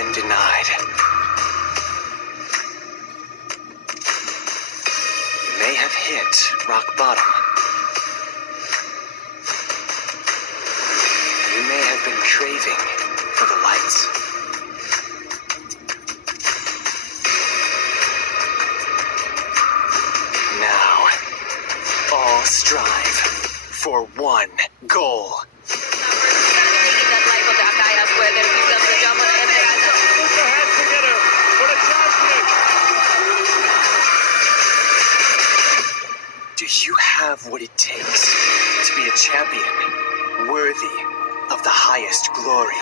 been denied. You may have hit rock bottom. You may have been craving for the lights. Now, all strive for one goal. Do you have what it takes to be a champion worthy of the highest glory?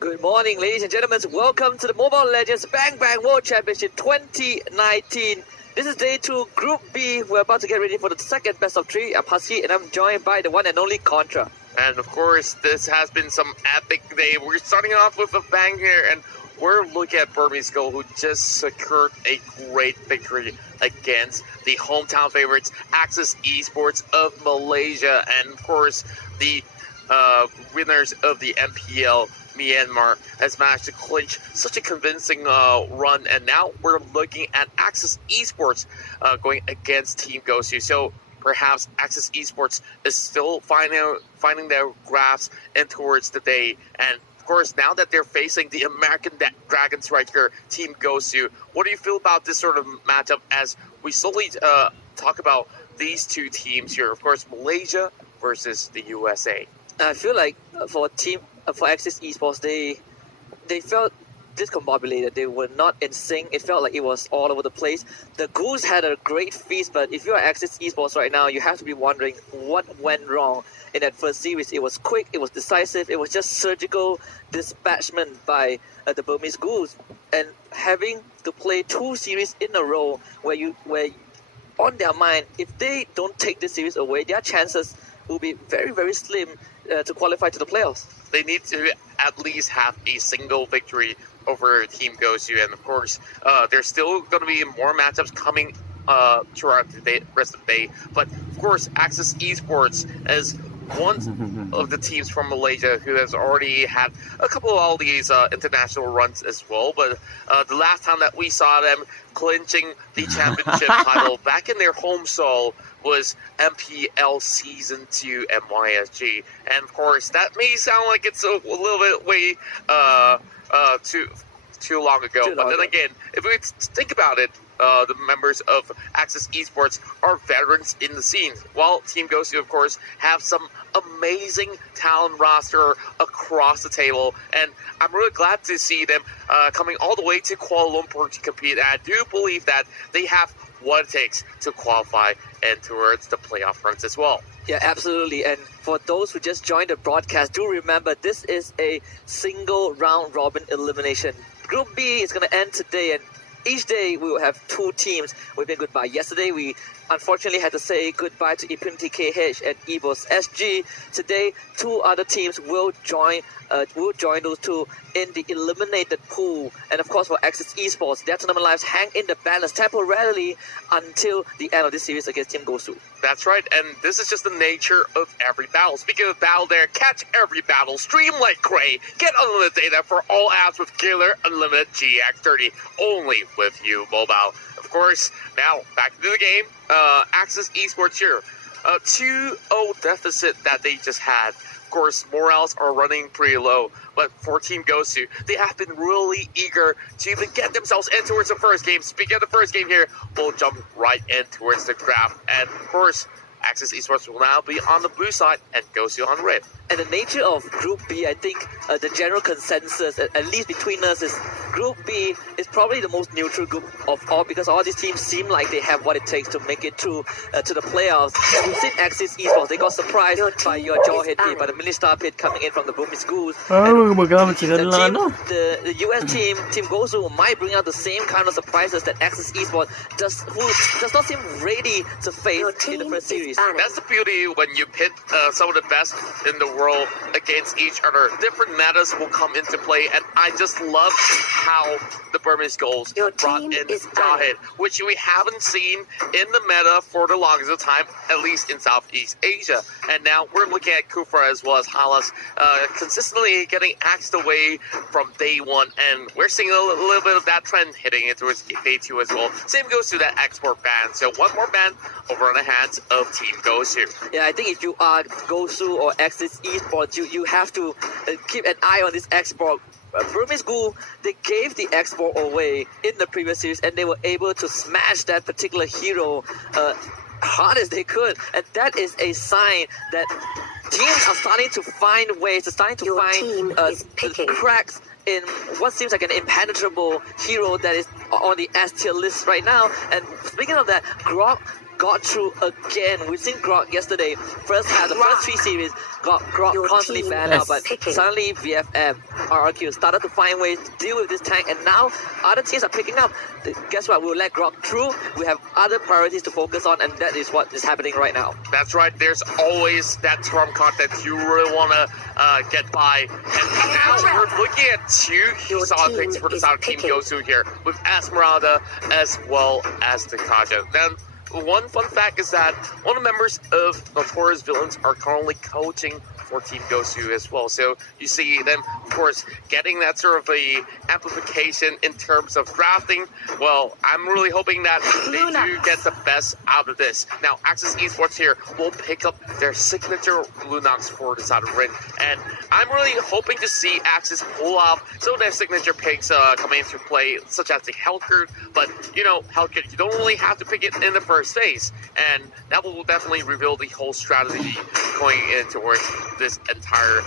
Good morning, ladies and gentlemen. Welcome to the Mobile Legends Bang Bang World Championship 2019. This is day 2, Group B. We're about to get ready for the second best of 3. I'm Husky, and I'm joined by the one and only Contra. And of course, this has been some epic day. We're starting off with a bang here, and we're looking at Burmese Gold, who just secured a great victory against the hometown favorites, Axis Esports of Malaysia, and of course, the winners of the MPL Myanmar has managed to clinch such a convincing run, and now we're looking at Axis Esports going against Team Gosu. So perhaps Axis Esports is still finding their grasp in towards the day, and of course, now that they're facing the American Dragon Striker Team Gosu, what do you feel about this sort of matchup as we slowly talk about these two teams here? Of course, Malaysia versus the USA. I feel like for Axis Esports, they felt discombobulated. They were not in sync. It felt like it was all over the place. The Goose had a great feast, but if you're Axis Esports right now, you have to be wondering what went wrong in that first series. It was quick, it was decisive, it was just surgical dispatchment by the Burmese Goose. And having to play 2 series in a row where on their mind, if they don't take this series away, their chances will be very, very slim to qualify to the playoffs. They need to at least have a single victory over Team Gosu, and of course, there's still going to be more matchups coming throughout the rest of the day. But of course, Axis Esports is one of the teams from Malaysia who has already had a couple of all these international runs as well. But the last time that we saw them clinching the championship title back in their home soil was MPL Season 2 MYSG. And of course, that may sound like it's a little bit way too long ago. But then again, if we think about it, the members of Axis Esports are veterans in the scene, while Team Gosu, of course, have some amazing talent roster across the table, and I'm really glad to see them coming all the way to Kuala Lumpur to compete, and I do believe that they have what it takes to qualify and towards the playoff runs as well. Yeah, absolutely. And for those who just joined the broadcast, do remember this is a single round robin elimination. Group B is going to end today, and each day we will have 2 teams we've been goodbye. Yesterday we unfortunately had to say goodbye to Impunity KH and Evos SG. Today 2 other teams will join those 2 in the eliminated pool. And of course, for Axis Esports, their tournament lives hang in the balance temporarily until the end of this series against Team Gosu. That's right, and this is just the nature of every battle. Speaking of battle there, catch every battle, stream like cray, get unlimited data for all apps with Killer Unlimited GX30, only with you mobile. Of course, now back to the game. Axis Esports here, 2-0 deficit that they just had. Of course, morales are running pretty low, but for Team Gosu, they have been really eager to even get themselves in towards the first game. Speaking of the first game here, we'll jump right in towards the draft, and of course, Axis Esports will now be on the blue side and Gosu on red. And the nature of Group B, I think the general consensus, at least between us, is Group B is probably the most neutral group of all, because all these teams seem like they have what it takes to make it through to the playoffs. We've seen Axis Esports, they got surprised by your jawhead hit, by the mini-star pit coming in from the Burmese Goose. The US team, Team Gosu, might bring out the same kind of surprises that Axis Esports does not seem ready to face in the first series. That's the beauty when you pit some of the best in the world against each other. Different metas will come into play, and I just love how the Burmese Goals brought in Jahid, which we haven't seen in the meta for the longest of time, at least in Southeast Asia. And now we're looking at Kufra as well as Halas consistently getting axed away from day one, and we're seeing a little bit of that trend hitting into day two as well. Same goes to that export ban. So one more ban over on the hands of Team Gosu. Yeah, I think if you are Gosu or Axis Esports, you have to keep an eye on this export. Burmese Ghoul, they gave the export away in the previous series, and they were able to smash that particular hero hard as they could, and that is a sign that teams are starting to find ways, starting to find cracks in what seems like an impenetrable hero that is on the S tier list right now. And speaking of that, Grok got through again. We've seen Grok yesterday. First three series, Grok constantly banned out, but suddenly VFM, RRQ started to find ways to deal with this tank, and now other teams are picking up. Guess what? We'll let Grok through. We have other priorities to focus on, and that is what is happening right now. That's right. There's always that trump card that you really want to get by. And now we're looking at two solid picks for the side of Team Gosu here, with Esmeralda as well as Takaja. Then one fun fact is that one of the members of Notorious Villains are currently coaching for Team Gosu as well. So you see them, of course, getting that sort of a amplification in terms of drafting. Well, I'm really hoping that they do get the best out of this. Now, Axis Esports here will pick up their signature Lunox for the side of Rin, and I'm really hoping to see Axis pull off some of their signature picks coming into play, such as the Helkert. But you know, Helkert, you don't really have to pick it in the first phase, and that will definitely reveal the whole strategy going in towards this entire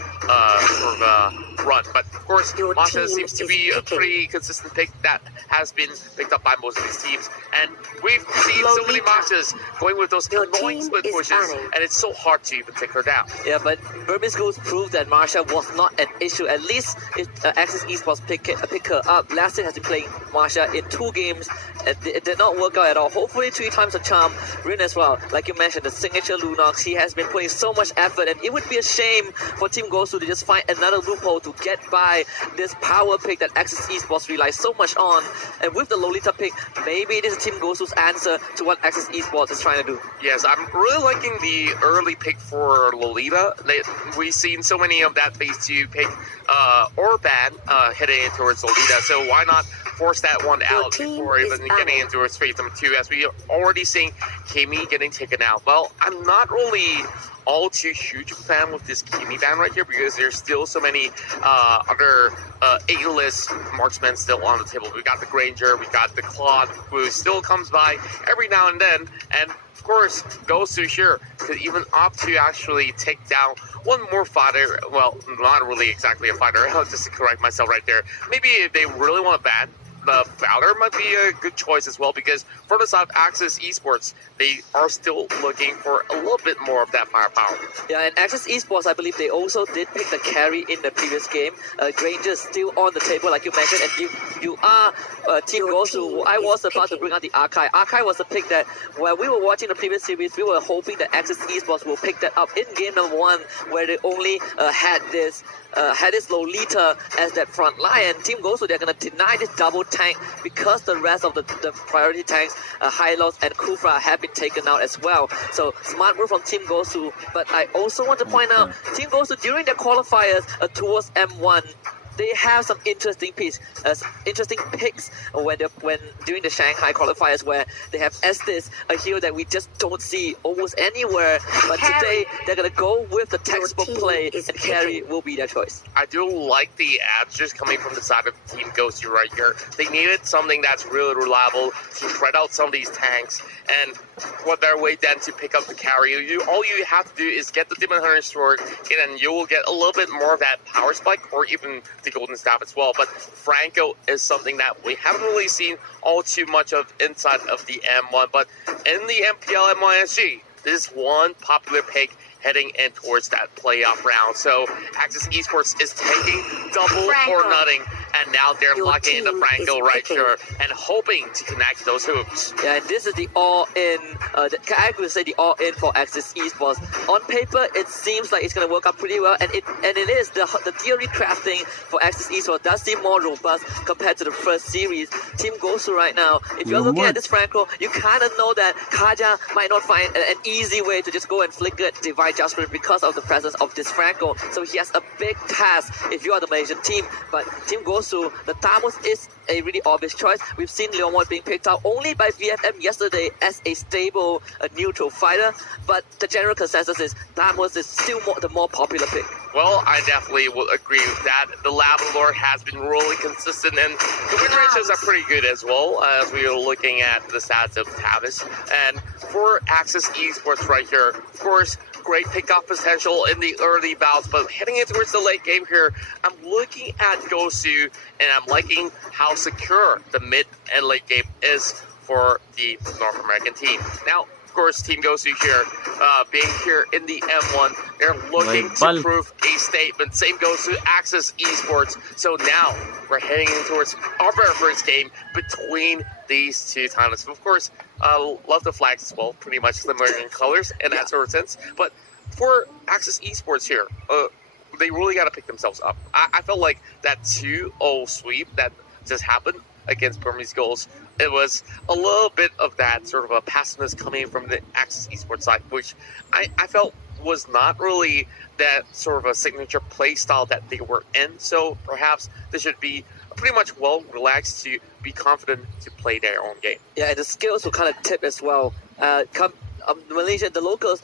run. But of course, Masha seems to be a pretty consistent pick that has been picked up by most of these teams, and we've seen so many Mashas going with those annoying split pushes, and it's so hard to even take her down. Yeah, but Burmese Ghouls proved that Marsha was not an issue. At least if Axis Esports pick her up. Last year has been playing Marsha in 2 games. It did not work out at all. Hopefully 3 times a charm. Rin as well, like you mentioned, the signature Lunox, he has been putting so much effort, and it would be a shame for Team Gosu to just find another loophole to get by this power pick that Axis Esports relies so much on. And with the Lolita pick, maybe it is Team Gosu's answer to what Axis Esports is trying to do. Yes, I'm really liking the early pick for Lolita. We've seen so many of that phase 2 pick or ban heading in towards Lolita, so why not force that one out before even getting into its phase number 2, as we are already seeing Kimi getting taken out. Well, I'm not really all too huge a fan with this Kimi ban right here, because there's still so many other A-list marksmen still on the table. We got the Granger, we got the Claude, who still comes by every now and then, and of course, Gosu here could even opt to actually take down one more fighter. Well, not really exactly a fighter, just to correct myself right there. Maybe if they really want to ban, the Valor might be a good choice as well, because for the side of Axis Esports, they are still looking for a little bit more of that firepower. Yeah, and Axis Esports, I believe they also did pick the carry in the previous game. Granger is still on the table, like you mentioned, and if you are Team Gosu, I was about to bring out the Archive. Archive was a pick that, while we were watching the previous series, we were hoping that Axis Esports will pick that up in game number 1, where they only had this Lolita as that front line. Team Gosu, they're going to deny this double tank because the rest of the priority tanks, Hylos and Kufra, have been taken out as well. So smart move from Team Gosu. But I also want to point out, Team Gosu, during their qualifiers towards M1, they have some interesting picks when during the Shanghai qualifiers, where they have Estes, a hero that we just don't see almost anywhere. But today they're gonna go with the textbook play, and carry will be their choice. I do like the answers coming from the side of Team Gosu right here. They needed something that's really reliable to spread out some of these tanks, and what better way then to pick up the carry? All you have to do is get the Demon Hunter Sword, and you will get a little bit more of that power spike, or even the Golden Staff as well. But Franco is something that we haven't really seen all too much of inside of the M1, but in the MPL M1SG, this is one popular pick heading in towards that playoff round. So Axis Esports is taking double or nothing and now they're Your locking in the team Franco is right picking. here and hoping to connect those hoops. Yeah, and this is the all-in. I could say the all-in for Axis Esports. On paper, it seems like it's going to work out pretty well, and it is. The theory crafting for Axis Esports does seem more robust compared to the first series. Team Gosu right now, if you're looking at this Franco, you kind of know that Kaja might not find an easy way to just go and flicker Divine Judgment because of the presence of this Franco. So he has a big task if you are the Malaysian team. But Team Gosu, the Tamus is a really obvious choice. We've seen Leon Ward being picked out only by VFM yesterday as a stable, neutral fighter. But the general consensus is Tamus is still the more popular pick. Well, I definitely will agree with that. The Lavador has been really consistent, and the win ratios are pretty good as well, as we are looking at the stats of Tavis. And for Axis Esports right here, of course, great pickoff potential in the early bouts, but heading in towards the late game here, I'm looking at Gosu, and I'm liking how secure the mid and late game is for the North American team. Now, of course, Team Gosu here, being here in the M1, they're looking to prove a statement. Same goes to Axis Esports. So now we're heading in towards our very first game between these two talents. Of course, love the flags as well, pretty much similar in colors in that sort of sense. But for Axis Esports here, they really got to pick themselves up. I felt like that 2-0 sweep that just happened against Burmese Goals, it was a little bit of that sort of a passiveness coming from the Axis Esports side, which I felt was not really that sort of a signature play style that they were in. So perhaps they should be pretty much well relaxed to be confident to play their own game. Yeah, and the skills will kind of tip as well. Malaysia, the locals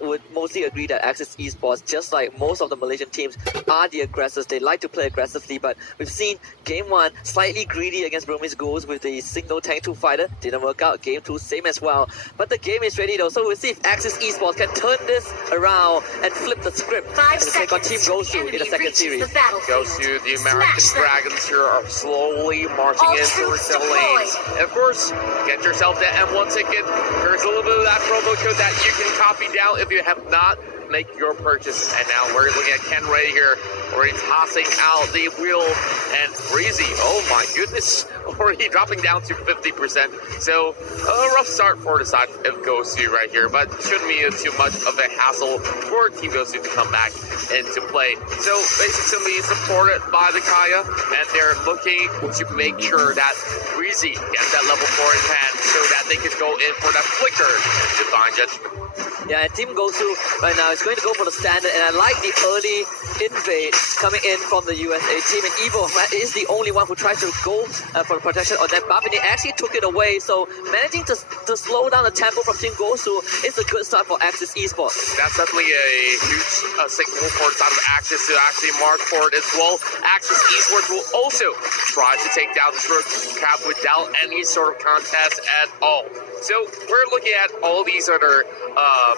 would mostly agree that Axis Esports, just like most of the Malaysian teams, are the aggressors. They like to play aggressively, but we've seen Game 1 slightly greedy against Burmese Goals with the single tank 2 fighter. Didn't work out. Game 2, same as well. But the game is ready though, so we'll see if Axis Esports can turn this around and flip the script and take on Team Gosu in the second series. Gosu, the American Dragons here are slowly marching in towards the lanes. And of course, get yourself that M1 ticket. There's a little bit of that promo code that you can copy down if you have not. Make your purchase. And now we're looking at Ken Ray here, already tossing out the wheel, and Breezy, oh my goodness, already dropping down to 50%. So a rough start for the side of Gosu right here, but shouldn't be too much of a hassle for Team Gosu to come back into play. So basically supported by the Kaya, and they're looking to make sure that Breezy gets that level 4 in hand so that they could go in for that flicker Divine Judgment. Yeah, and Team Gosu right now is going to go for the standard, and I like the early invade coming in from the USA team. And Evo is the only one who tries to go for protection on that buff, and they actually took it away. So managing to slow down the tempo from Team Gosu is a good start for Axis Esports. That's definitely a huge signal for the side of Axis to actually mark for it as well. Axis Esports will also try to take down this rook cap without any sort of contest at all. So we're looking at all these other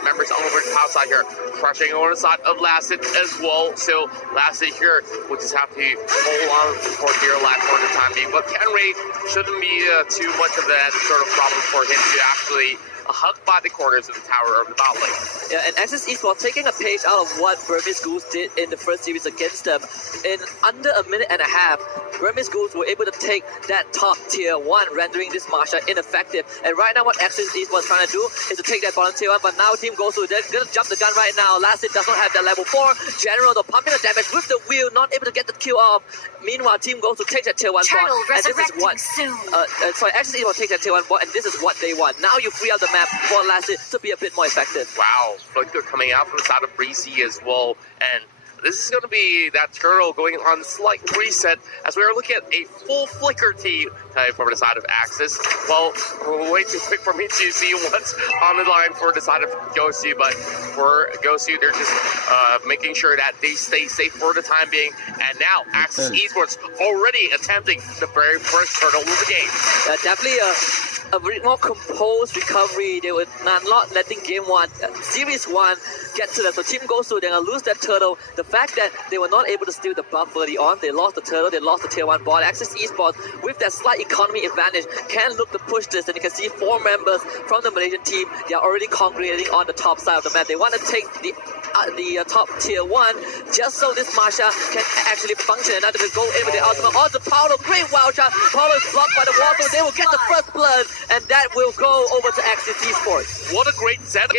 members all over the top side here, crushing over the side of Lasted as well. So Lasted here will just have to hold on for dear life for the time being. But Ken Ray shouldn't be too much of that sort of problem for him to actually hug by the corners of the tower of the bot lane. Yeah, and Axis Esports taking a page out of what Burmese Ghouls did in the first series against them. In under a minute and a half, Burmese Ghouls were able to take that top tier 1, rendering this Marsha ineffective. And right now what Axis Esports trying to do is to take that bottom tier 1, but now Team Gosu, they're going to jump the gun right now. Lasted does not have that level 4. General, though, pumping the damage with the wheel, not able to get the kill off. Meanwhile, Team Gosu takes that tier 1 bot, and this is what... Axis Esports takes that tier 1 bot, and this is what they want. Now you free up the map for Lasted to be a bit more effective. Wow, Flicker coming out from the side of Breezy as well, and this is going to be that turtle going on slight reset as we are looking at a full Flicker team from the side of Axis. Well, way too quick for me to see what's on the line for the side of Gosu, but for Gosu, they're just making sure that they stay safe for the time being. And now Axis Esports already attempting the very first turtle of the game. Definitely a very more composed recovery. They were not letting game one, series one, get to them. So Team Gosu, they're gonna lose that turtle. The fact that they were not able to steal the buff early on, they lost the turtle, they lost the tier 1 bot. Access Esports, with that slight economy advantage, can look to push this. And you can see 4 members from the Malaysian team, they are already congregating on the top side of the map. They want to take the top tier 1 just so this Masha can actually function. And now they will go in with the ultimate onto Paulo. Great wild shot. Paulo is blocked by the wall, so they will get the first blood, and that will go over to Axis Esports. What a great setup.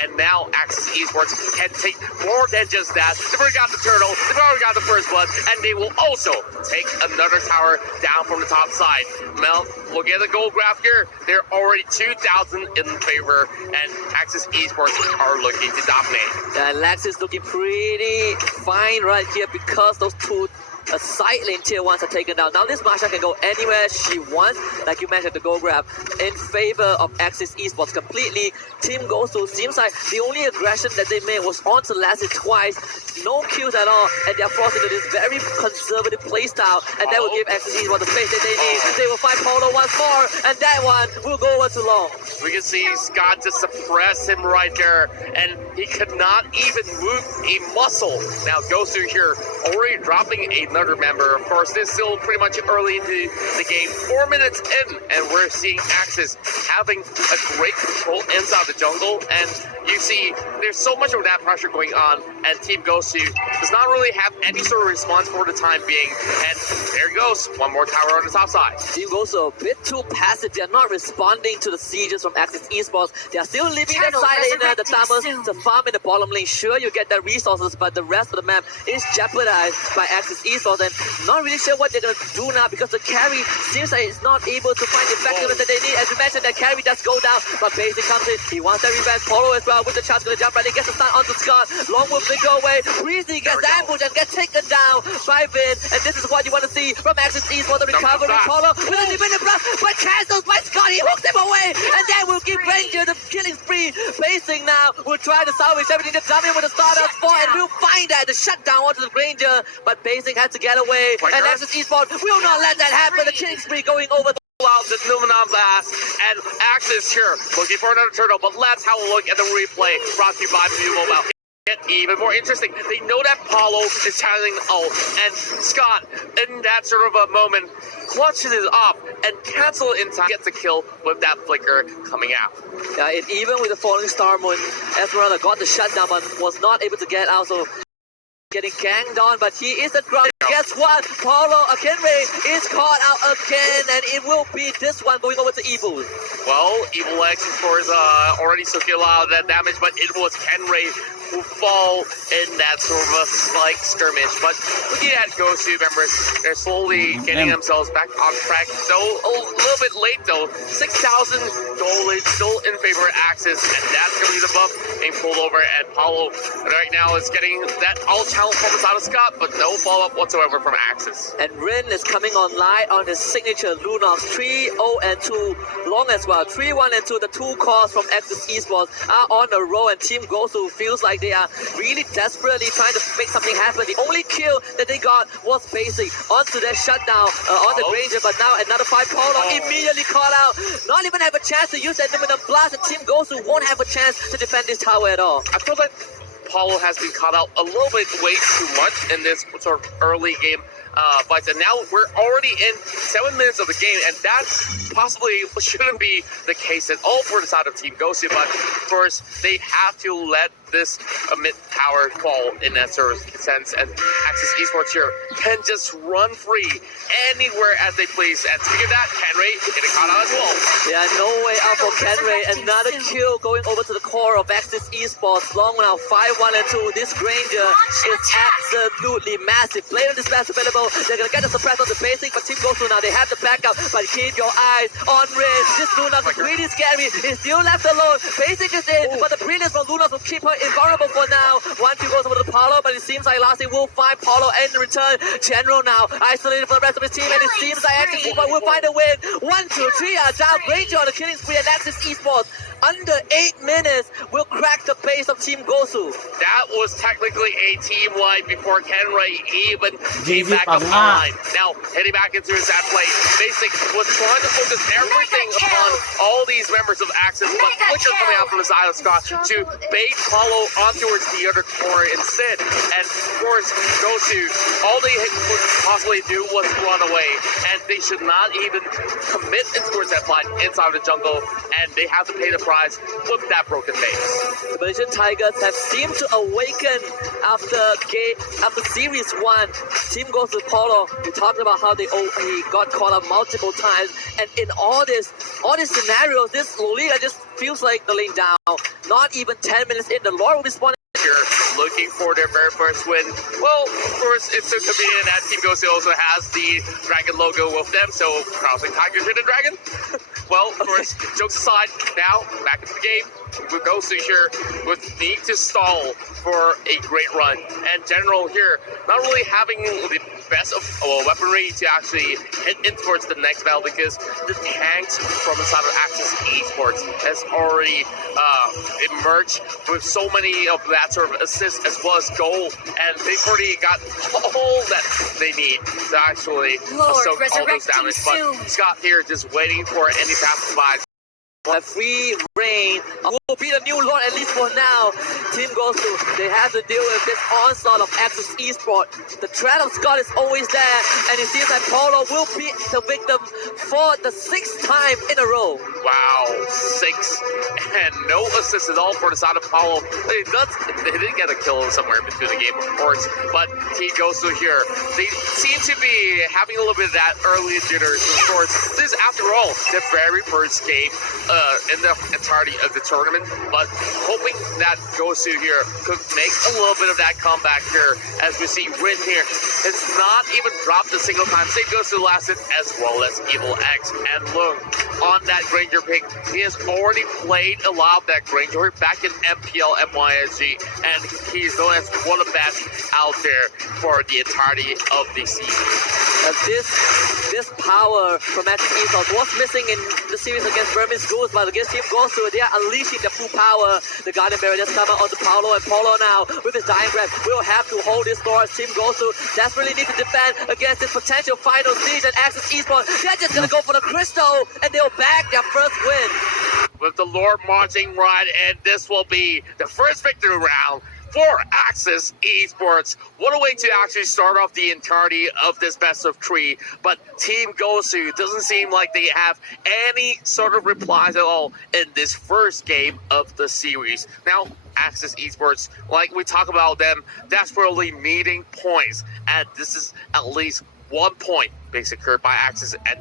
And now Axis Esports can take more than just that. They've already got the turtle, they've already got the first blood, and they will also take another tower down from the top side. Now, look at the gold graph here. They're already 2,000 in favor, and Axis Esports are looking to dominate. And Lex is looking pretty fine right here because those two side lane tier 1s are taken down. Now this Masha can go anywhere she wants, like you mentioned, the gold grab in favor of Axis Esports completely. Team Gosu seems like the only aggression that they made was onto Lassie twice, no kills at all, and they're forced into this very conservative playstyle, and that will give Axis Esports the space that they need. They will find Polo once more, and that one will go over too long. We can see Scott to suppress him right there, and he could not even move a muscle. Now Gosu here already dropping another member. Of course, this is still pretty much early into the game. 4 minutes in, and we're seeing Axis having a great control inside the jungle, and you see there's so much of that pressure going on, and Team Gosu does not really have any sort of response for the time being, and there goes one more tower on the top side. Team Gosu a bit too passive. They're not responding to the sieges from Axis Esports. They are still leaving their side laner, the Tamers, to farm in the bottom lane. Sure, you get their resources, but the rest of the map is jeopardized by Axis Esports, and not really sure what they're going to do now because the carry seems like it's not able to find the effectiveness that they need. As you mentioned, that carry does go down, but Basic comes in. He wants that revenge. Polo as well with the chance, going to jump right. He gets a stun onto Scott. Longwood they go away. Breezy gets ambushed and gets taken down by Vin, and this is what you want to see from Axis Esports. The recovery. Polo with a minute blast, but cancels by Scott. He hooks him away, and that will give Ranger the killing spree. Basic now will try to salvage everything to come in with a Stardust 4, and we'll find that the shutdown onto the Ranger, but Basic had to get away, and Axis Esports will not let that happen. The killing spree going over out the Numenon Blast, and Axis here looking for another turtle, but let's have a look at the replay brought to you by View Mobile. Get even more interesting. They know that Paulo is channeling ult, and Scott, in that sort of a moment, clutches it up and cancels in time, gets a kill with that flicker coming out. Yeah, and even with the falling Star Moon, Esmeralda got the shutdown, but was not able to get out, so getting ganged on, but he is at ground. Guess what? Paulo Akinre is caught out again, and it will be this one going over to Evil. Well, Evil X, of course, already took a lot of that damage, but it was Kenray who fall in that sort of a slight skirmish. But looking at Gosu members, they're slowly getting themselves back on track. So a little bit late though. 6,000 gold still in favor of Axis, and that's going to be the buff being pulled over. And Paulo right now is getting that all challenge performance out of Scott, but no follow-up whatsoever from Axis. And Rin is coming online on his signature Lunox 3-0-2 long as well. 3-1 and 2, the 2 calls from Axis Esports are on a roll, and Team Gosu feels like they are really desperately trying to make something happen. The only kill that they got was Basic onto their shutdown on the Ranger, but now another 5 Polo immediately caught out. Not even have a chance to use that Numenon Blast, and Team Gosu won't have a chance to defend this tower at all. I feel like Paulo has been caught out a little bit way too much in this sort of early game fights, and now we're already in 7 minutes of the game, and that possibly shouldn't be the case at all for the side of Team Gosu. But first, they have to let this mid tower fall in that sort of sense, and Axis Esports here can just run free anywhere as they please. And speaking of that, Kenray getting caught out as well. Yeah, no way out for Kenray. Another kill going over to the core of Axis Esports. Long now, 5-1 and 2. This Ranger is absolutely massive. Blade of Dispatch available. They're gonna get the suppress on the Basic, but Team Gosu now, they have the backup. But keep your eyes on Rin. This Lunox is really scary. He's still left alone. Basic is in, but the brilliance from Lunox will keep her invulnerable for now. 1-2 goes over to Paulo, but it seems like Lassie will find Paulo in return. General now isolated from the rest of his team, and it seems like Axis Esports will find a win. 1, 2, 3 are down. Ranger on the killing spree, and Axis Esports under 8 minutes will crack the pace of Team Gosu. That was technically a team wipe before Kenray even came GG back up ปังมาก online. Now, heading back into his ad play, Basic was trying to focus everything upon all these members of Axis, but Flicker coming out from the side of Scott to bait Paulo on towards the other corner instead. And of course, Gosu, all they could possibly do was run away, and they should not even commit towards that fight inside the jungle, and they have to pay the price with that broken base. The Malaysian Tigers have seemed to awaken after Series 1. Team Gosu Paulo, we talked about how he got caught up multiple times, and in all these scenarios, this Loliga just feels like the lane down. Not even 10 minutes in, the Lord will be spawning. Looking for their very first win. Well, of course, it's so convenient that Team Gosu also has the dragon logo with them, so crossing Tigers with the dragon. Well, of course, jokes aside, now back into the game. With Gosu here with need to stall for a great run. And General here not really having the best of weaponry to actually hit in towards the next battle, because the tanks from the side of Axis Esports has already emerged with so many of that sort of assists as well as goal, and they've already got all that they need to actually soak all those damage. But Scott here just waiting for any path by. A free reign will be the new Lord, at least for now. Team Gosu, they have to deal with this onslaught of Axis Esports. The threat of Scott is always there, and it seems like Paulo will be the victim for the 6th time in a row. Wow, 6 and no assist at all for the side of Paulo. They did get a kill somewhere between the game, of course, but Team Gosu here, they seem to be having a little bit of that early jitters. Of course, this is, after all, the very first game in the entirety of the tournament, but hoping that Gosu here could make a little bit of that comeback here, as we see Rin here. It's not even dropped a single time. Same goes to Lasset as well as Evil X. And look, on that Granger pick, he has already played a lot of that Granger back in MPL MYSG, and he's known as one of the best out there for the entirety of the season. This power from Axis Esports was missing in the series against Burmese Goose, but against Team Gosu, they are unleashing the full power. The Guardian Barrier just coming onto Paulo, and Paulo now with his Dying Breath will have to hold this door as Team Gosu desperately need to defend against this potential final siege, and Axis Esports, they're just gonna go for the crystal, and they'll bag their first win. With the Lord marching right, and this will be the first victory round for Axis Esports. What a way to actually start off the entirety of this best of 3. But Team Gosu doesn't seem like they have any sort of replies at all in this first game of the series. Now, Axis Esports, like we talk about them, desperately needing points. And this is at least 1 point being secured by Axis. And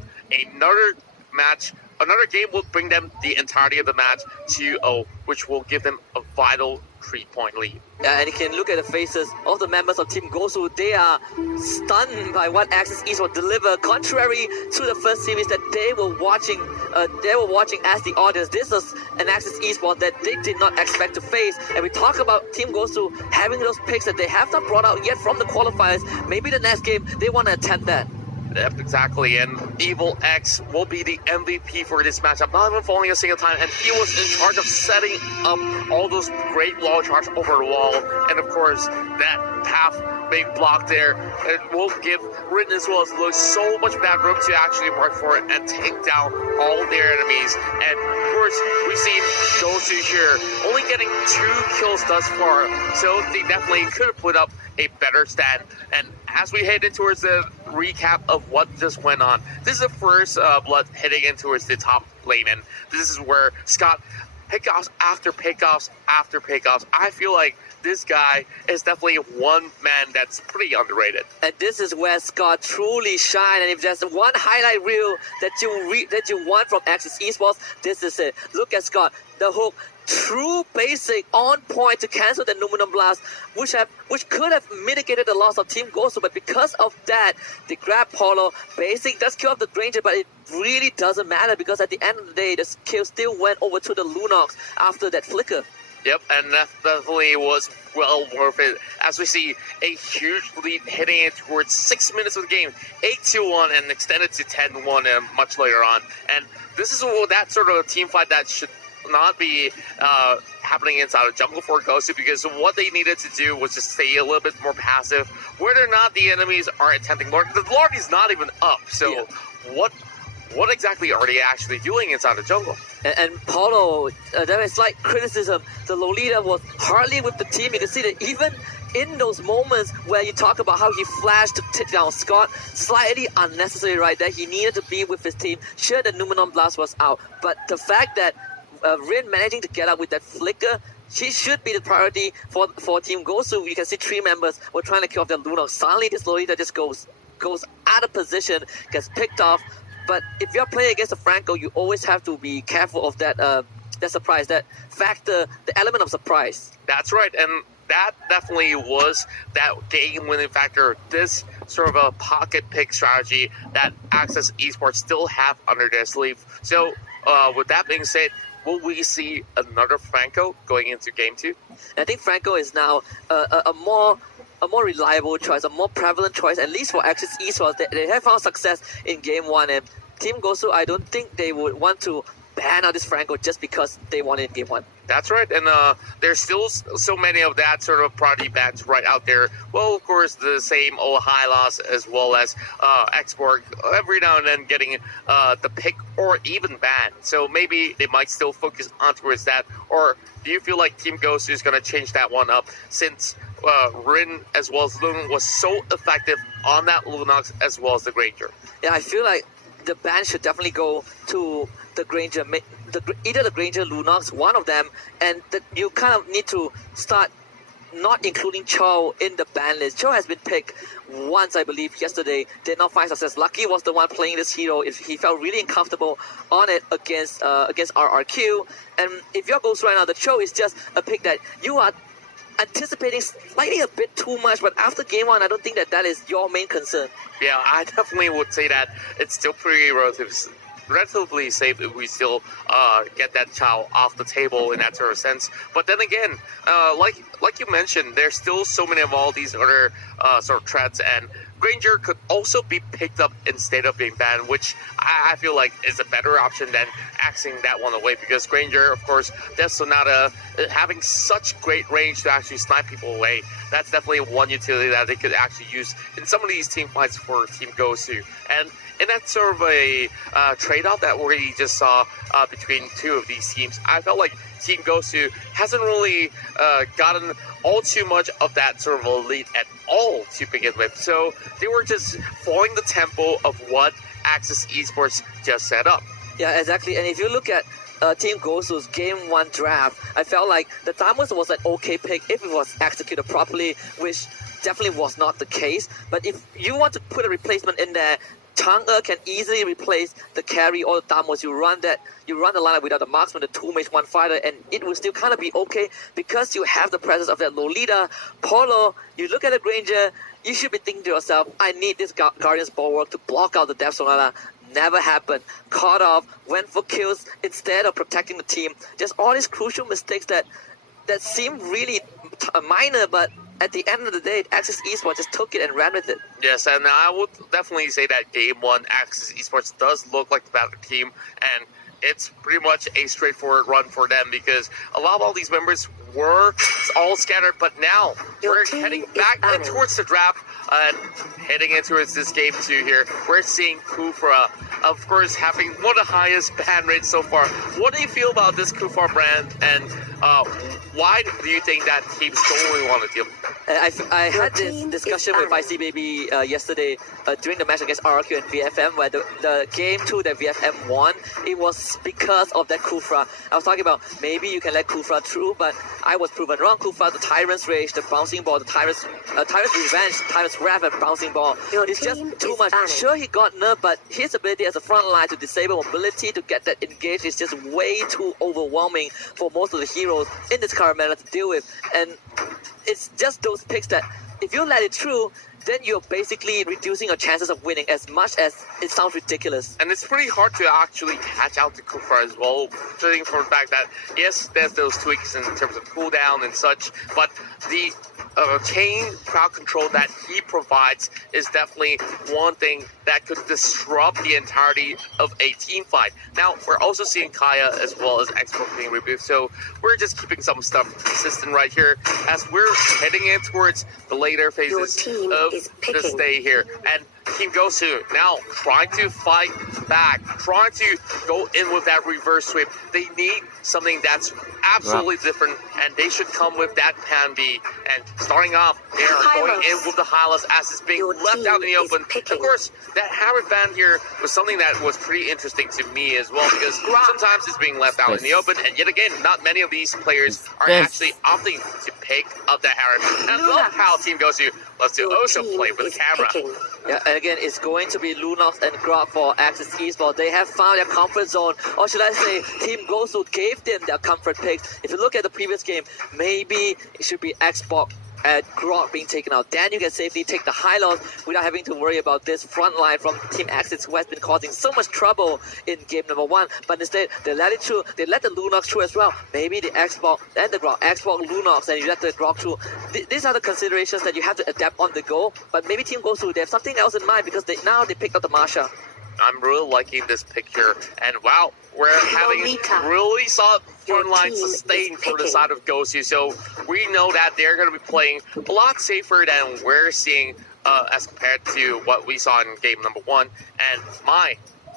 another match, another game will bring them the entirety of the match to 0, which will give them a vital 3-point lead. Yeah, and you can look at the faces of the members of Team Gosu. They are stunned by what Axis Esports delivered, contrary to the first series that they were watching. As the audience. This is an Axis Esports that they did not expect to face. And we talk about Team Gosu having those picks that they have not brought out yet from the qualifiers. Maybe the next game they want to attempt that. Yep, exactly, and Evil X will be the MVP for this matchup, not even falling a single time, and he was in charge of setting up all those great wall charge over the wall, and of course, that path being blocked there, it will give Rin as well as Luke so much bad room to actually work for it and take down all their enemies. And of course, we see Gosu here only getting 2 kills thus far, so they definitely could have put up a better stand. And as we head in towards the recap of what just went on, this is the first blood heading in towards the top lane, and this is where Scott pickoffs after pickoffs after pickoffs. I feel like this guy is definitely one man that's pretty underrated. And this is where Scott truly shine. And if there's one highlight reel that you want from Axis Esports, this is it. Look at Scott, the hook. True basic on point to cancel the Numenum Blast, which could have mitigated the loss of Team Gosu, but because of that, they grab Paulo. Basic does kill off the Granger, but it really doesn't matter because at the end of the day, the kill still went over to the Lunox after that flicker. Yep, and that definitely was well worth it. As we see a huge lead heading in towards 6 minutes of the game, 8-1 and extended to 10-1 much later on. And this is that sort of team fight that should not be happening inside of jungle for Gosu, because what they needed to do was just stay a little bit more passive. Whether or not the enemies are attempting Lord, the Lord is not even up. So what exactly are they actually doing inside the jungle? And Paulo, there is slight criticism. The Lolita was hardly with the team. You can see that even in those moments where you talk about how he flashed to take down Scott, slightly unnecessary right there. He needed to be with his team. Sure, the Numenon Blast was out, but the fact that Rin managing to get out with that flicker, she should be the priority for Team Gosu. You can see 3 members were trying to kill off their Lunox. Suddenly, this Lolita just goes out of position, gets picked off. But if you're playing against a Franco, you always have to be careful of that surprise, that factor, the element of surprise. That's right, and that definitely was that game-winning factor. This sort of a pocket pick strategy that Access Esports still have under their sleeve. So, with that being said, will we see another Franco going into Game 2? I think Franco is now a more reliable choice, a more prevalent choice, at least for Access Esports. They have found success in Game 1, and Team Gosu, I don't think they would want to ban out this Franco just because they won it in Game 1. That's right, and there's still so many of that sort of priority bans right out there. Well, of course, the same old Hylos as well as Export, every now and then getting the pick or even ban. So maybe they might still focus on towards that. Or do you feel like Team Gosu is going to change that one up, since Rin as well as Lung was so effective on that Lunox as well as the Granger? Yeah, I feel like the ban should definitely go to the Granger, either the Granger, Lunox, one of them, and you kind of need to start not including Cho in the ban list. Cho has been picked once, I believe, yesterday, did not find success. Lucky was the one playing this hero. If he felt really uncomfortable on it against RRQ, and if your Gosu right now, the Cho is just a pick that you are anticipating slightly a bit too much, but after Game 1, I don't think that is your main concern. Yeah, I definitely would say that it's still pretty relatively safe if we still get that child off the table in that sort of sense. But then again, like you mentioned, there's still so many of all these other sort of threats, and Granger could also be picked up instead of being banned, which I feel like is a better option than axing that one away, because Granger, of course, Death Sonata, having such great range to actually snipe people away, that's definitely one utility that they could actually use in some of these team fights for Team Gosu. And that's sort of a trade-off that we just saw between 2 of these teams. I felt like Team Gosu hasn't really gotten all too much of that sort of elite at all to begin with. So they were just following the tempo of what Access Esports just set up. Yeah, exactly. And if you look at Team Gosu's Game 1 draft, I felt like the Thamus was an okay pick if it was executed properly, which definitely was not the case. But if you want to put a replacement in there, Chang'e can easily replace the carry or the Thamus. You run the lineup without the marksman, the 2 mage 1 fighter, and it will still kind of be okay because you have the presence of that Lolita. Polo, you look at the Granger, you should be thinking to yourself, I need this Guardian's Bulwark to block out the Death Sonata. Never happened. Caught off, went for kills instead of protecting the team. Just all these crucial mistakes that seem really minor, but at the end of the day, Access Esports just took it and ran with it. Yes, and I would definitely say that Game 1, Access Esports does look like the better team, and it's pretty much a straightforward run for them, because a lot of all these members were all scattered, but now we're heading back in towards the draft, and heading into this Game 2 here. We're seeing Kufra, of course, having one of the highest ban rates so far. What do you feel about this Kufra brand, and why do you think that teams don't really want to deal with it? I had this discussion with IC Baby yesterday during the match against RRQ and VFM, where the Game 2 that VFM won, it was because of that Kufra. I was talking about maybe you can let Kufra through, but I was proven wrong. Kufra, the Tyrant's Rage, the Bouncing Ball, the Tyrant's Revenge, Tyrant's Wrath and Bouncing Ball. It's just too much. Sure, he got nerfed, but his ability as a front line to disable mobility, to get that engaged, is just way too overwhelming for most of the heroes in this current meta to deal with. And it's just those picks that, if you let it through, then you're basically reducing your chances of winning as much as it sounds ridiculous. And it's pretty hard to actually catch out the Kufra as well, judging from the fact that, yes, there's those tweaks in terms of cooldown and such, but the chain crowd control that he provides is definitely one thing that could disrupt the entirety of a team fight. Now, we're also seeing Kaya as well as Export being rebooted, so we're just keeping some stuff consistent right here as we're heading in towards the later phases of this day here. And Team Gosu now trying to fight back, trying to go in with that reverse sweep. They need something that's absolutely different, and they should come with that plan B. And starting off, they are going in with the Hylos as it's being left out in the open. Of course, that hammer ban here was something that was pretty interesting to me as well, because sometimes it's being left out in the open, and yet again, not many of these players are actually opting to pick up that hammer. And I love how Team Gosu loves to also play with the camera. Yeah, and again, it's going to be Lunox and Grok for Axis Esports. They have found their comfort zone, or should I say, Team Gosu gave them their comfort picks. If you look at the previous game, maybe it should be Xbox and Grok being taken out. Then you can safely take the Hylos without having to worry about this front line from Team Axis, who has been causing so much trouble in game number 1. But instead, they let it through. They let the Lunox through as well. Maybe the Xbox and the Grok. Xbox, Lunox, and you let the Grok through. These are the considerations that you have to adapt on the go. But maybe Team Gosu, they have something else in mind because now they picked up the Marsha. I'm really liking this pick here, and wow, we're having really solid front line sustain for the side of Gosu, so we know that they're going to be playing a lot safer than we're seeing as compared to what we saw in game number 1, and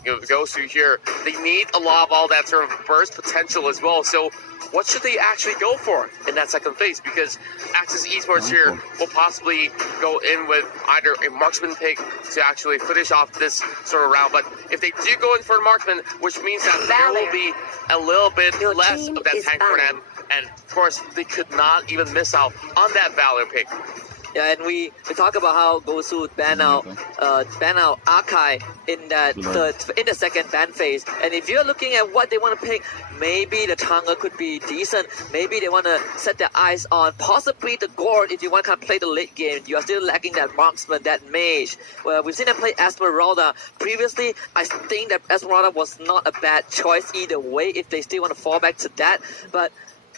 Gosu here, they need a lot of all that sort of burst potential as well, so what should they actually go for in that second phase? Because Axis Esports here will possibly go in with either a marksman pick to actually finish off this sort of round. But if they do go in for a marksman, which means that there will be a little bit less of that tank for them. And of course, they could not even miss out on that Valor pick. Yeah, and we talk about how Gosu ban out Akai in the second ban phase. And if you're looking at what they want to pick, maybe the Chang'e could be decent. Maybe they want to set their eyes on possibly the Gord if you want to kind of play the late game. You are still lacking that marksman, that mage. Well, we've seen them play Esmeralda. Previously, I think that Esmeralda was not a bad choice either way if they still want to fall back to that. But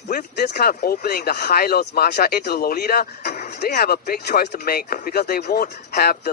with this kind of opening the Hylos Marsha into the Lolita, they have a big choice to make because they won't have the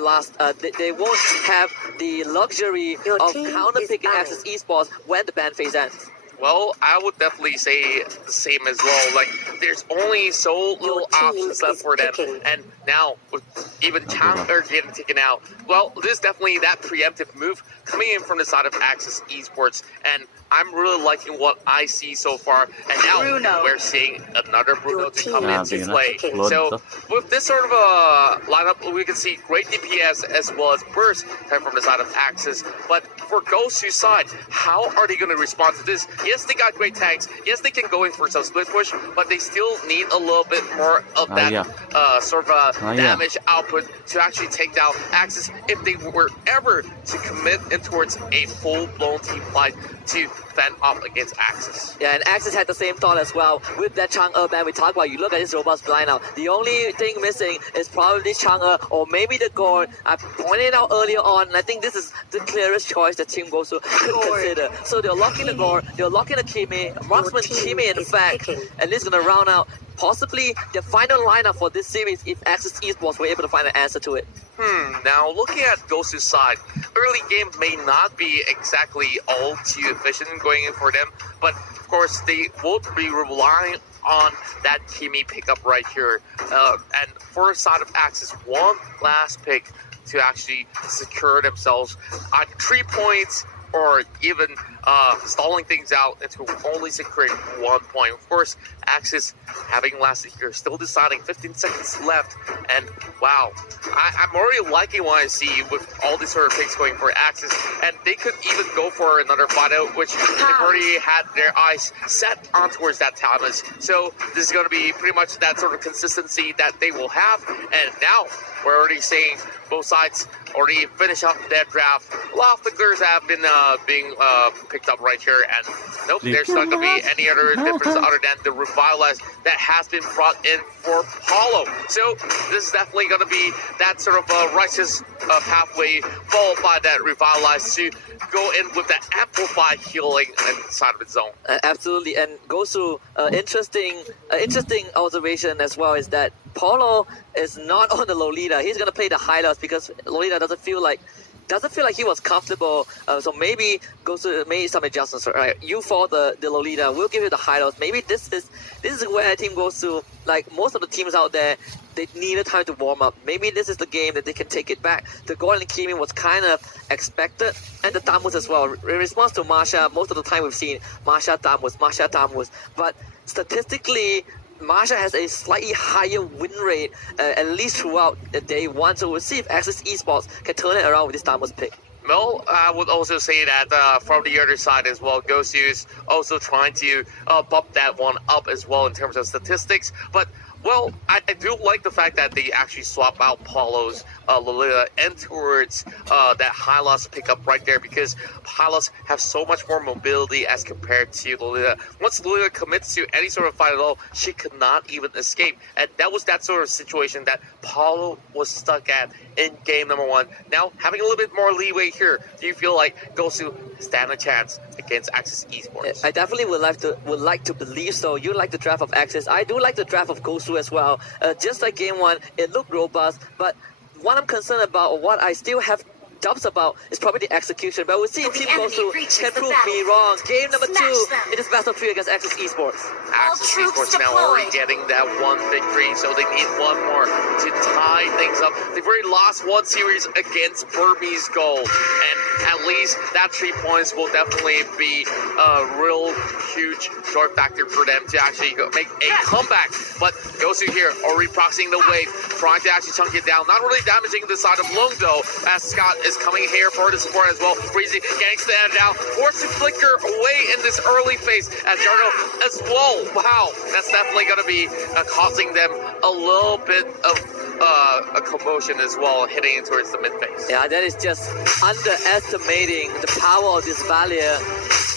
they won't have the luxury of counter-picking Axis Esports when the ban phase ends. Well, I would definitely say the same as well. Like, there's only so little options left for them. And now, with even Chang'e getting taken out, well, this is definitely that preemptive move coming in from the side of Axis Esports. And I'm really liking what I see so far. And now we're seeing another Bruno to come into play. So with this sort of a lineup, we can see great DPS as well as burst coming from the side of Axis. But for Gosu's side, how are they going to respond to this? Yes, they got great tanks. Yes, they can go in for some split push, but they still need a little bit more of that sort of damage output to actually take down Axis if they were ever to commit in towards a full-blown team fight to fend off against Axis. Yeah, and Axis had the same thought as well with that Chang'e ban we talked about. You look at this robust blind now. The only thing missing is probably Chang'e or maybe the Gord. I pointed it out earlier on, and I think this is the clearest choice that Team Gosu could consider. So they're locking the Gord, they're locking the Kimi, marksman Kimi in fact, and this is going to round out possibly the final lineup for this series if Axis Esports were able to find an answer to it. Now looking at Gosu's side, early game may not be exactly all too efficient going in for them, but of course they will be relying on that Kimi pickup right here. And for the side of Axis, one last pick to actually secure themselves either 3 points or even stalling things out into only securing 1 point. Of course, Axis having lasted here, still deciding 15 seconds left, and wow, I'm already liking what I see with all these sort of picks going for Axis, and they could even go for another fight out, which they've already had their eyes set on towards that Thomas. So this is going to be pretty much that sort of consistency that they will have, and now we're already seeing both sides already finish up their draft. A lot of flickers have been being picked up right here, and nope, there's not going to be any other difference other than the revitalized that has been brought in for Paulo. So this is definitely going to be that sort of righteous pathway, followed by that revitalized to go in with that amplified healing inside of its zone. Absolutely, and Gosu, interesting observation as well is that Paulo is not on the Lolita. He's gonna play the Hylos because Lolita doesn't feel like he was comfortable. So maybe Gosu made some adjustments. Right, you for the Lolita. We'll give you the Hylos. Maybe this is where Team Gosu, like most of the teams out there, they needed time to warm up. Maybe this is the game that they can take it back. The Golden Kimi was kind of expected, and the Tamus as well. In response to Masha, most of the time we've seen Masha Tamus, but statistically, Masha has a slightly higher win rate, at least throughout the day one. So we'll see if Access Esports can turn it around with this Tamus pick. Well, I would also say that from the other side as well, Gosu is also trying to bump that one up as well in terms of statistics. But, well, I do like the fact that they actually swap out Paulo's Lolita and towards that Hylos pickup right there, because Hylos have so much more mobility as compared to Lolita. Once Lolita commits to any sort of fight at all, she could not even escape. And that was that sort of situation that Paulo was stuck at in game number one. Now, having a little bit more leeway here, do you feel like Gosu stand a chance against Access Esports? I definitely would like to believe so. You like the draft of Access. I do like the draft of Gosu as well. Just like game one, it looked robust, but what I'm concerned about, or what I still have doubts about, is probably the execution. But we'll see if Team Gosu can prove me wrong. Game number 2, it is best of 3 against Access Esports. Access Esports now already getting that one victory, so they need one more to tie things up. They've already lost one series against Burmese Gold, and at least that 3 points will definitely be a real huge joy factor for them to actually make a comeback. But Gosu here already proxying the wave, trying to actually chunk it down, not really damaging the side of Lung though, as Scott is coming here for the support as well. Breezy getting stand down, forced to flicker away in this early phase as Jarno as well. Wow, that's definitely going to be causing them a little bit of a commotion as well, hitting it towards the mid phase. Yeah, that is just underestimating the power of this Valier.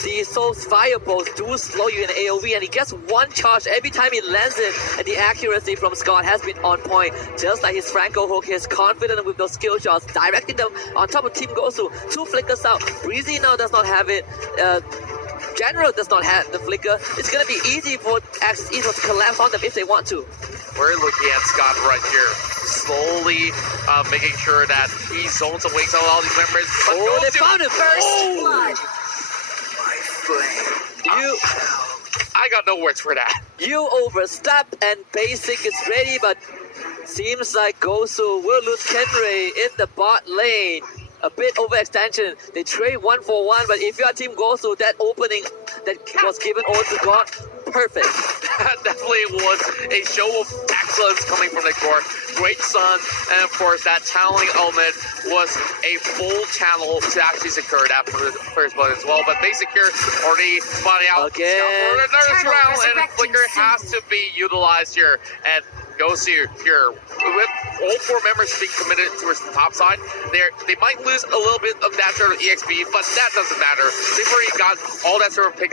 These Soul's fireballs do slow you in AoE, and he gets one charge every time he lands it, and the accuracy from Scott has been on point. Just like his Franco hook, he's confident with those skill shots, directing them on top of Team Gosu. 2 flickers out. Breezy now does not have it. General does not have the flicker. It's going to be easy for Access Esports to collapse on them if they want to. We're looking at Scott right here, slowly making sure that he zones away some of all these members. Oh, they found him first! My flame. I got no words for that. You overstep, and Basic is ready, but seems like Gosu will lose Kenrei in the bot lane. A bit overextension. They trade 1 for 1, but if you are Team Gosu, that opening that was given over to God, perfect. That definitely was a show of excellence coming from the court. Great sun, and of course that channeling element was a full channel to actually secure that for the first blood as well. But Basic here already spotting out again. For the nurse round, and Flicker has to be utilized here. And Gosu here with all 4 members being committed towards the top side. They might lose a little bit of that sort of EXP, but that doesn't matter. They've already got all that sort of pickup